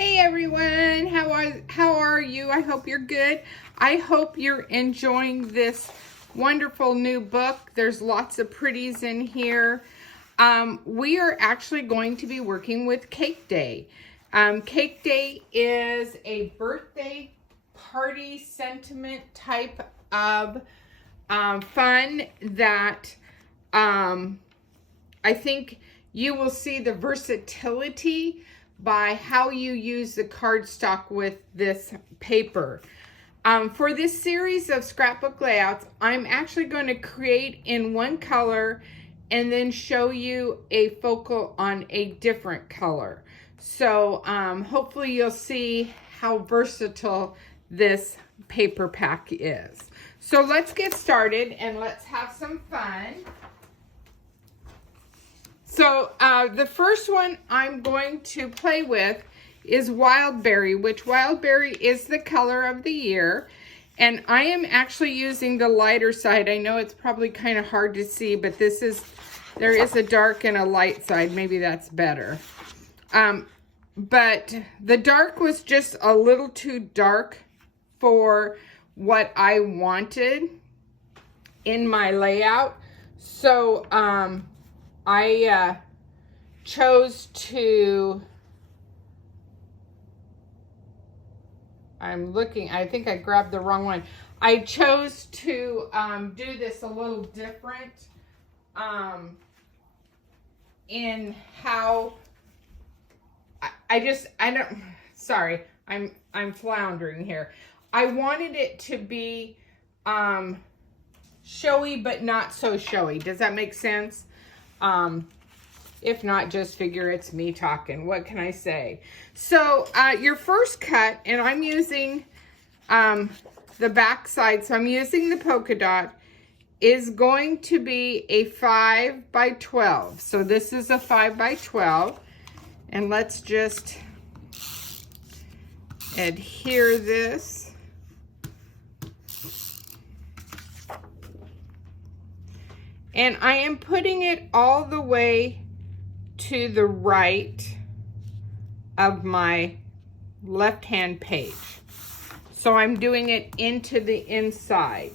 Hey everyone, how are you? I hope you're good. I hope you're enjoying this wonderful new book. There's lots of pretties in here. We are actually going to be working with Cake Day. Cake Day is a birthday party sentiment type of fun that I think you will see the versatility by how you use the cardstock with this paper. For this series of scrapbook layouts, I'm actually going to create in one color and then show you a focal on a different color. So hopefully you'll see how versatile this paper pack is. So let's get started and let's have some fun. So the first one I'm going to play with is Wildberry, which Wildberry is the color of the year. And I am actually using the lighter side. I know it's probably kind of hard to see, but there is a dark and a light side. Maybe that's better. But the dark was just a little too dark for what I wanted in my layout. So I chose to, I think I grabbed the wrong one. I chose to do this a little different in how, sorry, I'm floundering here. I wanted it to be showy, but not so showy. Does that make sense? If not, just figure it's me talking. What can I say? So your first cut, and I'm using the back side, so I'm using the polka dot, is going to be a 5 by 12. So this is a 5 by 12. And let's just adhere this. And I am putting it all the way to the right of my left-hand page. So I'm doing it into the inside,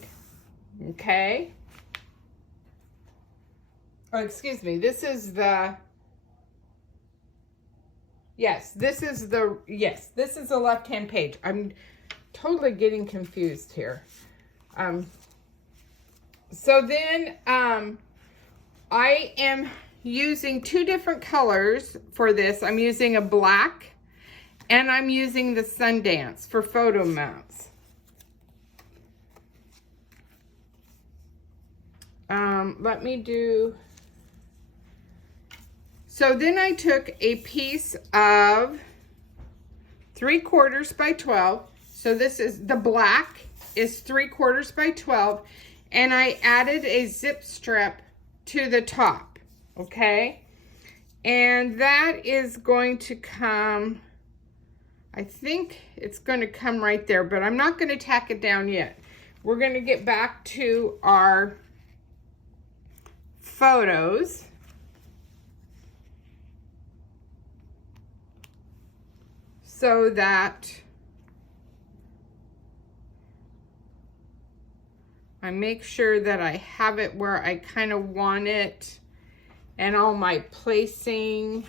okay? Oh, excuse me, this is the left-hand page. I'm totally getting confused here. So then I am using two different colors for this. I'm using a black and I'm using the Sundance for photo mounts. Let me do, so then I took a piece of 3/4 by 12. So this is, the black is 3/4 by 12. And I added a zip strip to the top, okay? And that is going to come, I think it's going to come right there, but I'm not going to tack it down yet. We're going to get back to our photos. So that I make sure that I have it where I kind of want it and all my placing.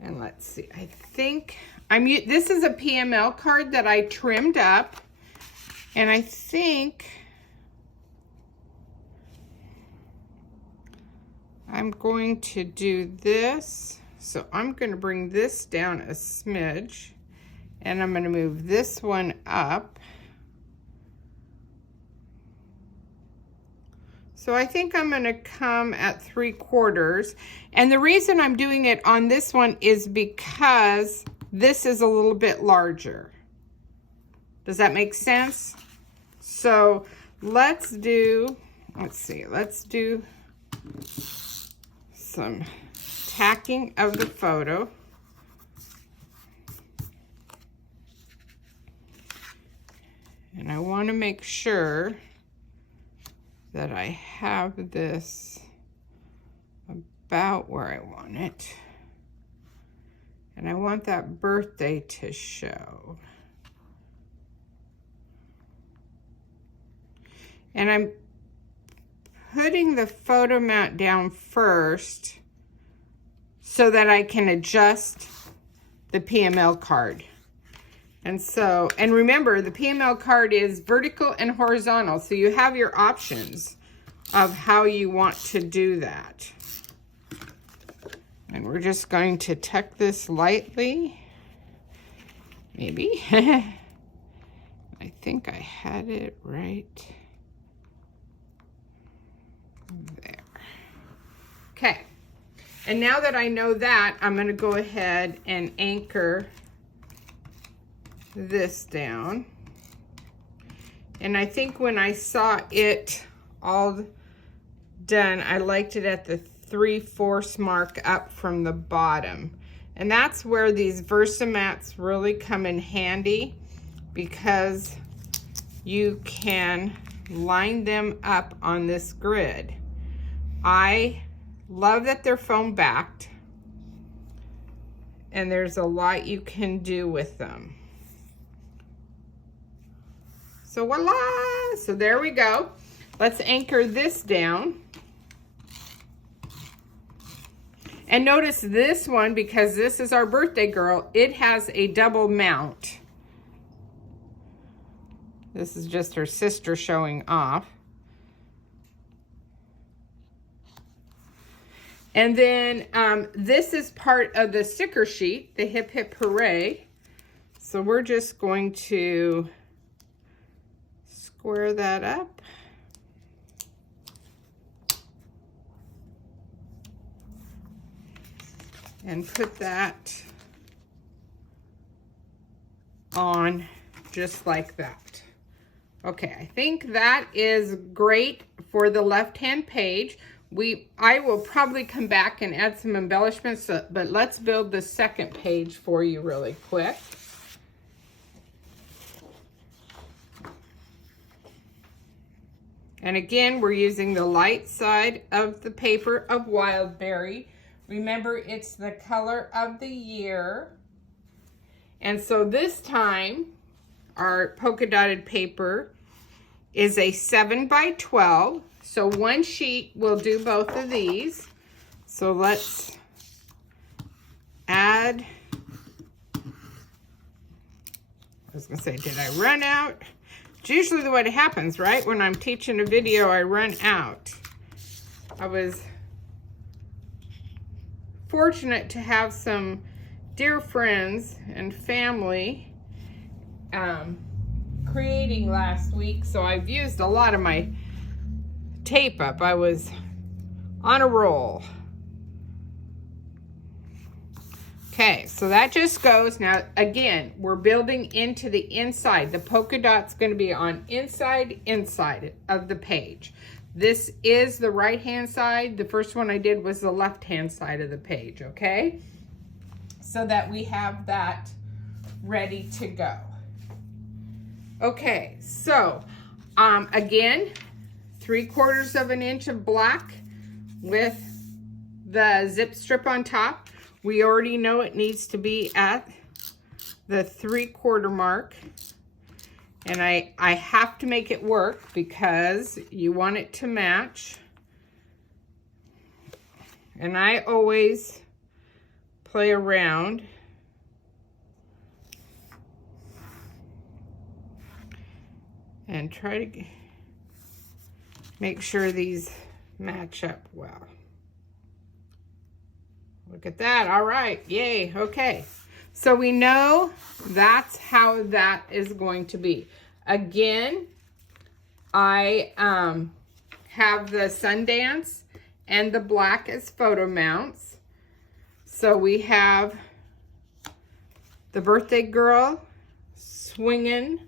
And let's see, I think this is a PML card that I trimmed up, and I think I'm going to do this. So I'm going to bring this down a smidge. And I'm going to move this one up. So I think I'm going to come at 3/4. And the reason I'm doing it on this one is because this is a little bit larger. Does that make sense? So let's do some tacking of the photo. And I want to make sure that I have this about where I want it. And I want that birthday to show. And I'm putting the photo mount down first so that I can adjust the PML card. And so, and remember, the PML card is vertical and horizontal, so you have your options of how you want to do that. And we're just going to tuck this lightly. Maybe. I think I had it right there. Okay. And now that I know that, I'm going to go ahead and anchor this down. And I think when I saw it all done, I liked it at the 3/4 mark up from the bottom. And that's where these Versamats really come in handy, because you can line them up on this grid. I love that they're foam backed, and there's a lot you can do with them. So voila! So there we go. Let's anchor this down. And notice this one, because this is our birthday girl, it has a double mount. This is just her sister showing off. And then this is part of the sticker sheet, the Hip Hip Hooray. So we're just going to square that up. And put that on just like that. Okay, I think that is great for the left-hand page. I will probably come back and add some embellishments, but let's build the second page for you really quick. And again, we're using the light side of the paper of Wildberry. Remember, it's the color of the year. And so this time, our polka dotted paper is a 7x12. So one sheet will do both of these. So let's add, I was gonna say, did I run out? It's usually the way it happens, right? When I'm teaching a video, I run out. I was fortunate to have some dear friends and family creating last week, so I've used a lot of my tape up. I was on a roll. Okay, so that just goes. Now again, we're building into the inside. The polka dot's going to be on inside of the page. This is the right-hand side. The first one I did was the left-hand side of the page, okay? So that we have that ready to go. Okay, so again, 3/4 of an inch of black with the zip strip on top. We already know it needs to be at the 3/4 mark. And I have to make it work because you want it to match. And I always play around. And try to make sure these match up well. Look at that. All right. Yay. Okay. So we know that's how that is going to be. Again, I have the Sundance and the black as photo mounts. So we have the birthday girl swinging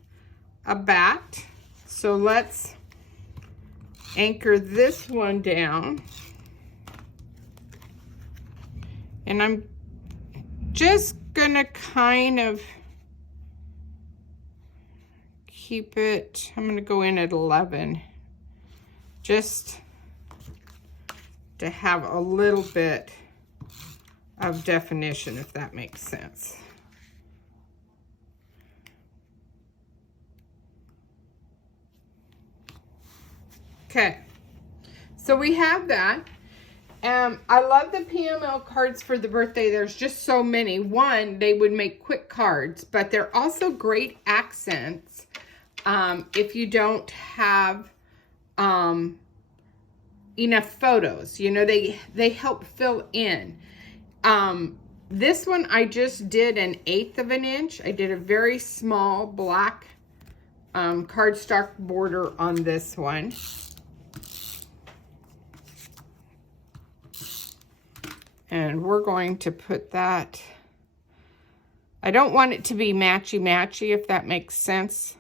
a bat. So let's anchor this one down. And I'm just gonna kind of keep it, I'm gonna go in at 11, just to have a little bit of definition, if that makes sense. Okay, so we have that. I love the PML cards for the birthday. There's just so many. One, they would make quick cards, but they're also great accents if you don't have enough photos. You know, they help fill in. This one, I just did 1/8 of an inch. I did a very small black cardstock border on this one. And we're going to put that, I don't want it to be matchy-matchy, if that makes sense.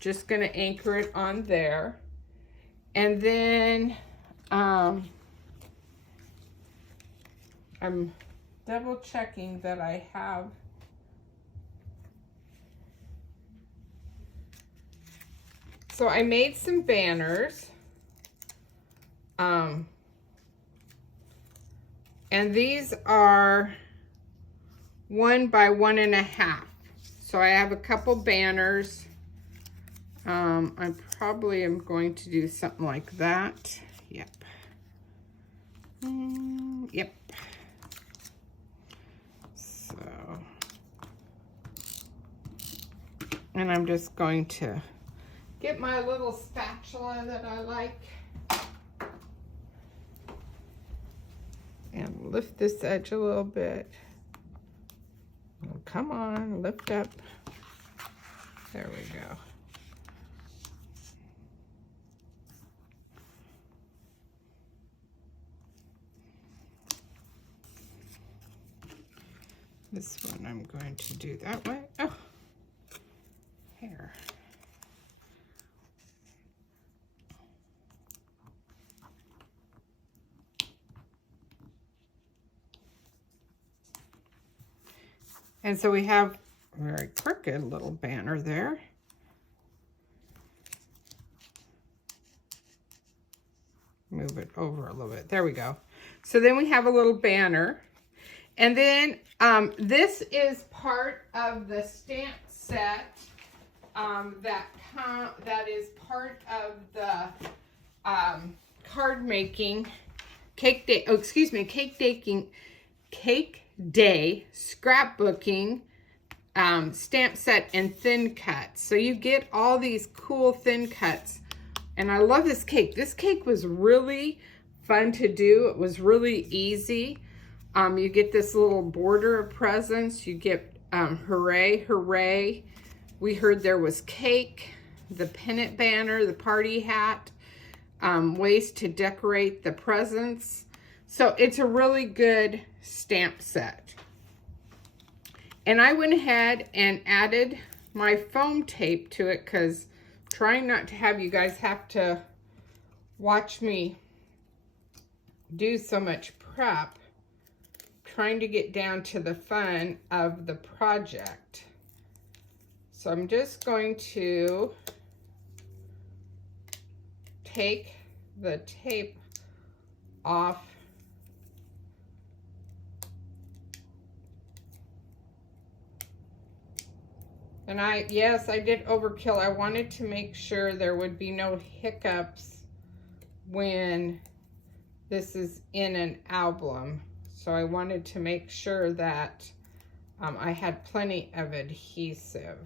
Just gonna anchor it on there. And then I'm double checking that I have so I made some banners. And these are 1 by 1.5. So I have a couple banners. I probably am going to do something like that. Yep. Yep. So, and I'm just going to get my little spatula that I like and lift this edge a little bit. Oh, come on, lift up. There we go. This one I'm going to do that way. Oh, here. And so we have a very crooked little banner there. Move it over a little bit. There we go. So then we have a little banner. And then this is part of the stamp set that is part of the card making, cake day, oh, excuse me, cake day scrapbooking stamp set and thin cuts. So you get all these cool thin cuts. And I love this cake. This cake was really fun to do. It was really easy. You get this little border of presents. You get hooray, hooray. We heard there was cake, the pennant banner, the party hat, ways to decorate the presents. So it's a really good stamp set. And I went ahead and added my foam tape to it because trying not to have you guys have to watch me do so much prep, trying to get down to the fun of the project. So I'm just going to take the tape off. And yes, I did overkill. I wanted to make sure there would be no hiccups when this is in an album. So I wanted to make sure that I had plenty of adhesive.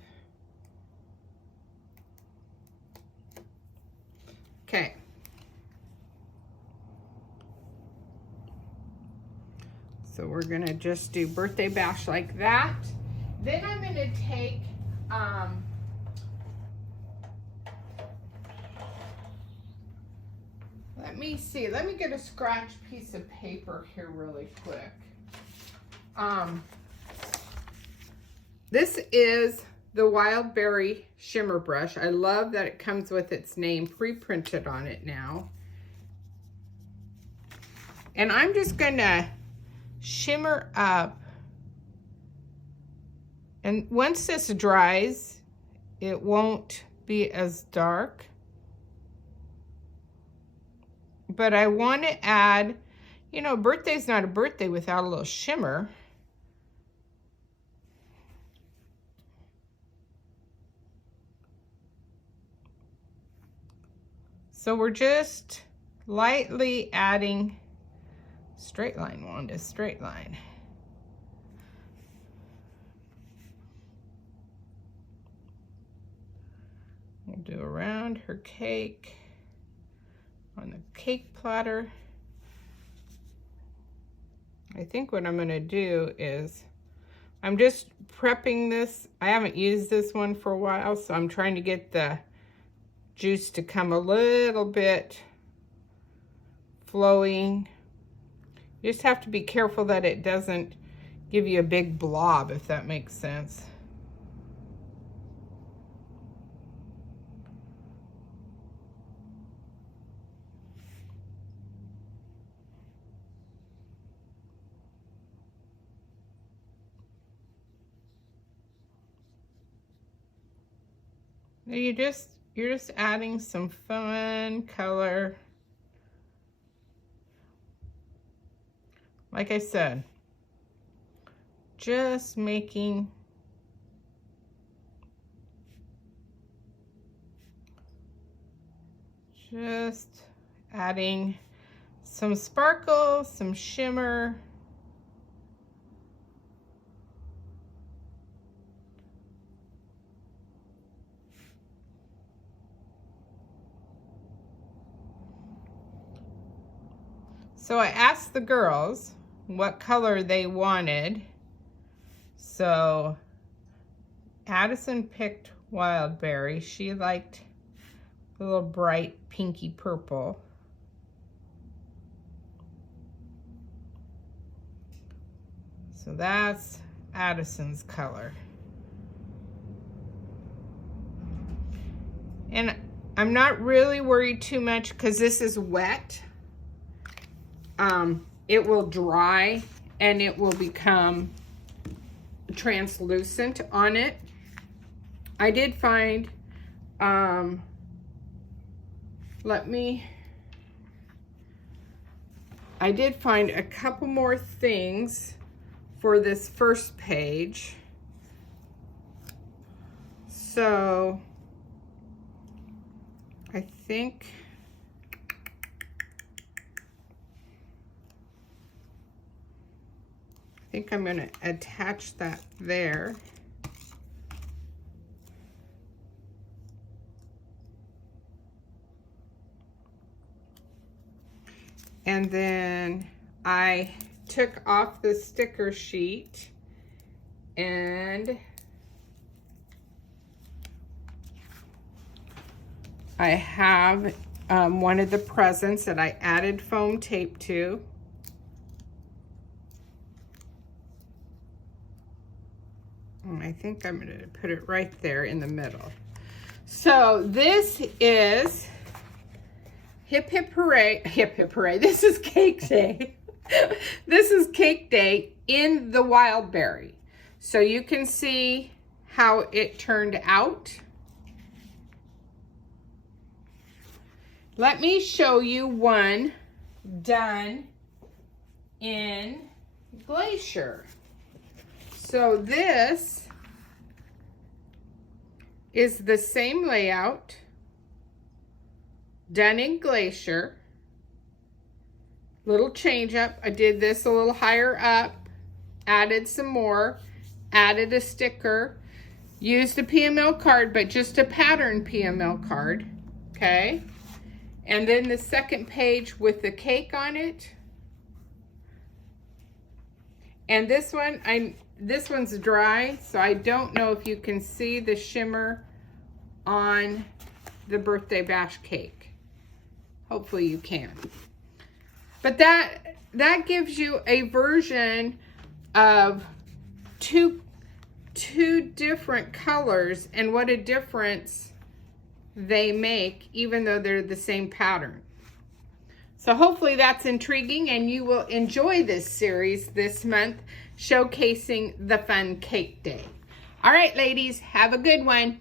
Okay. So we're gonna just do birthday bash like that. Then I'm gonna take, let me see, let me get a scratch piece of paper here really quick. This is the Wild Berry Shimmer Brush. I love that it comes with its name pre-printed on it now. And I'm just gonna shimmer up. And once this dries, it won't be as dark. but I want to add, you know, birthday's not a birthday without a little shimmer. So we're just lightly adding straight line, Wanda, straight line. We'll do around her cake on the cake platter. I think what I'm going to do is, I'm just prepping this. I haven't used this one for a while, so I'm trying to get the juice to come a little bit flowing. You just have to be careful that it doesn't give you a big blob, if that makes sense. You're just adding some fun color. Like I said, just making adding some sparkle, some shimmer. So I asked the girls what color they wanted. So Addison picked Wildberry. She liked a little bright pinky purple. So that's Addison's color. And I'm not really worried too much because this is wet. It will dry and it will become translucent on it. I did find, I did find a couple more things for this first page. So I think I'm going to attach that there. And then I took off the sticker sheet and I have one of the presents that I added foam tape to. I think I'm going to put it right there in the middle. So this is Hip Hip Hooray, Hip Hip Hooray. This is Cake Day. This is Cake Day in the Wildberry. So you can see how it turned out. Let me show you one done in Glacier. So this is the same layout, done in Glacier. Little change up. I did this a little higher up, added some more, added a sticker, used a PML card, but just a pattern PML card, okay? And then the second page with the cake on it. And this one, this one's dry, so I don't know if you can see the shimmer on the birthday bash cake. Hopefully you can. But that gives you a version of two different colors and what a difference they make, even though they're the same pattern. So hopefully that's intriguing and you will enjoy this series this month, showcasing the fun cake day. All right, ladies, have a good one.